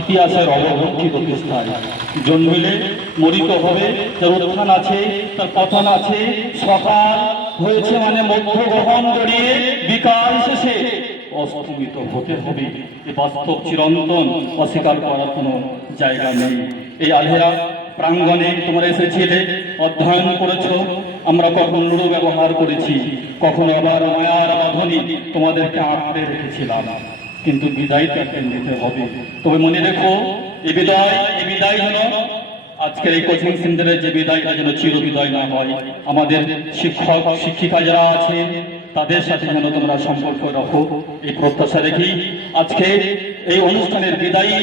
ইতিহাসের স্থান জন্মিলে মরিত হবে তার উত্থান আছে, তার পতন আছে, সকাল হয়েছে মানে মধ্য গ্রহণ করিয়ে বিকাল শেষে অস্তমিত হতে হবে। এ বাস্তব চিরন্তন, অস্বীকার করার কোনো জায়গা নেই। এই আলহেরা প্রাঙ্গণে তোমরা এসেছিলে, অধ্যয়ন করেছ, আমরা কখন লুড়ো ব্যবহার করেছি, কখনো আবার মায়ার বাঁধনি তোমাদেরকে আঁকড়ে রেখেছিলাম। কিন্তু বিদায় তো একদিন দিতে হবে। তবে মনে রেখো এই বিদায় এই বিদায় যেন আজকের এই কোচিং সেন্টারের যে বিদায়টা যেন চির বিদায় না হয়। আমাদের শিক্ষক, শিক্ষিকা যারা আছে তাদের সাথে যেন তোমরা সম্পর্ক রাখো। এই প্রত্যাশা রেখেই আজকে এই অনুষ্ঠানের বিদায়ী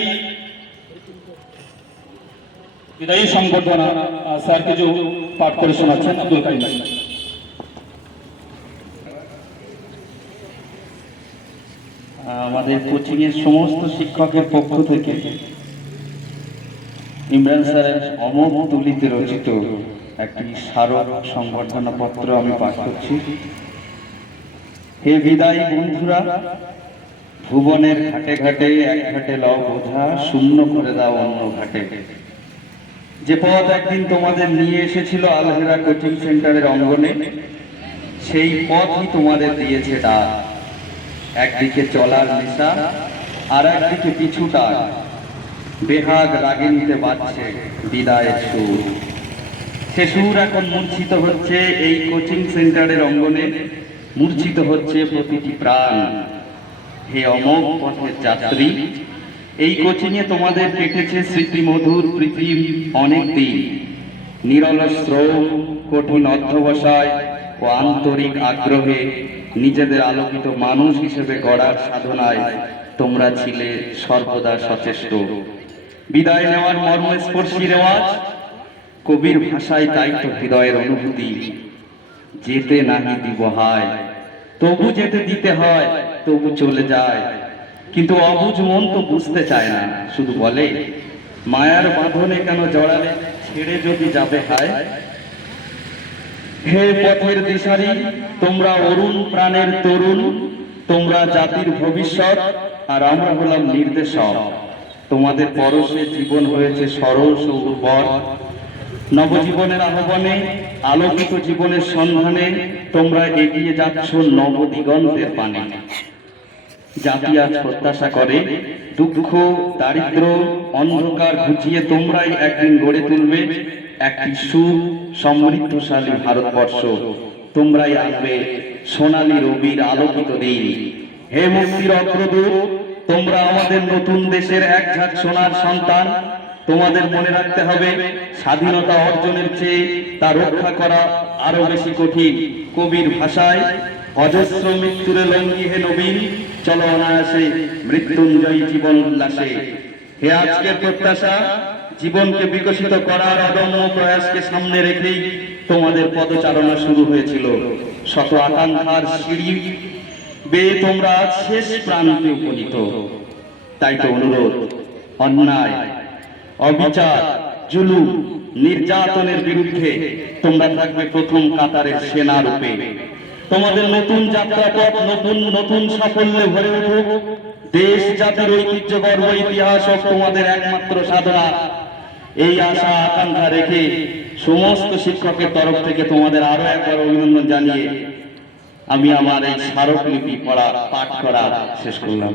বিদায়ী সংবর্ধনা স্যার কিছু পাঠ করে শোনাচ্ছেন আব্দুল কারিম আমাদের কোচিং এর সমস্ত শিক্ষকের পক্ষ থেকে ইমরান স্যারের অমোঘ তুলিতে রচিত একটি স্মারক সংবর্ধনা পত্র আমি পাঠ করছি। হে বিদায়ী বন্ধুরা, ভুবনের ঘাটে ঘাটে এক ঘাটে লও বোঝা, শূন্য করে দাও অন্য ঘাটে। যে পথ একদিন তোমাদের নিয়ে এসেছিল আলহেরা কোচিং সেন্টারের অঙ্গনে, সেই পথই তোমাদের দিয়েছে ডাক। একদিকে চলার নেশা আর একদিকে পিছুটা বেহাগ রাগিনীতে বাজছে বিদায়ের সুর। সে সুর এখন মূর্ছিত হচ্ছে এই কোচিং সেন্টারের অঙ্গনে, মূর্ছিত হচ্ছে প্রতিটি প্রাণ। হে অমোঘ পথের যাত্রী, এই কোচিংয়ে তোমাদের কেটেছে স্মৃতি মধুর পৃথিবী অনেক দিন। নিরল শ্রম কঠিন অধ্যবসায় ও আন্তরিক আগ্রহে নিজেদের আলোকিত মানুষ হিসেবে গড়ার সাধনায় তোমরা ছিলে সর্বদা সচেষ্ট। বিদায় নেওয়ার মর্মস্পর্শী রেওয়াজ, কবির ভাষায় তো হৃদয়ের অনুভূতি, যেতে নাহি দিব হায়, তবু যেতে দিতে হয়, তবু চলে যায়। কিন্তু অবুঝ মন তো বুঝতে চায় না, শুধু বলে, মায়ার বাঁধনে কেন জড়ালে, ছেড়ে যদি যাবে হায়? হে পথের দিশারি, তোমরা অরুণ প্রাণের তরুণ, তোমরা জাতির ভবিষ্যৎ, আর আমরা হলাম নির্দেশক। তোমাদের পরশে জীবন হয়েছে সরস ও উর্বর নবজীবনের আহ্বানে, আলোকিত জীবনের সন্ধানে, তোমরা এগিয়ে যাচ্ছ নবদিগন্তের পানে। জাতি আজ প্রত্যাশা করে, দুঃখ, দারিদ্র, অন্ধকার ঘুচিয়ে তোমরাই একদিন গড়ে তুলবে একটি সু সমৃদ্ধশালী ভারতবর্ষ। তোমরাই আসবে সোনালী রবির আলোকিত দিন। হে মুক্তির অগ্রদূত, তোমরা আমাদের নতুন দেশের এক ঝাঁক সোনার সন্তান। তোমাদের মনে রাখতে হবে, স্বাধীনতা অর্জনের চেয়ে তা রক্ষা করা আরও বেশি কঠিন। কবির ভাষায়, অজস্র মৃত্যুরে লঙ্গি হে নবীন, চলো অনায়াসে মৃত্যুঞ্জয়ী জীবন উল্লাসে। হে আজকের প্রত্যাশা জীবনকে বিকশিত করার অদম্য প্রয়াসকে সামনে রেখেই তোমাদের পদচারণা শুরু হয়েছিল। শত আকাঙ্ক্ষার সিঁড়ি বেয়ে তোমরা শেষ প্রান্তে উপনীত। তাই তো অনুরোধ, অন্যায়, অবিচার জুলুম নির্যাতনের বিরুদ্ধে তোমরা থাকবে প্রথম কাতারের সেনা রূপে। তোমাদের নতুন যাত্রাপথ নতুন নতুন সাফল্যে ভরে উঠুক। দেশ, জাতির ঐতিহ্য গর্ব ইতিহাস তোমাদের একমাত্র সাধনা। এই আশা আকাঙ্ক্ষা রেখে সমস্ত শিক্ষকের তরফ থেকে তোমাদের আরও একবার অভিনন্দন জানিয়ে আমি আমার এই স্মারকলিপি পড়া, পাঠ করা শেষ করলাম।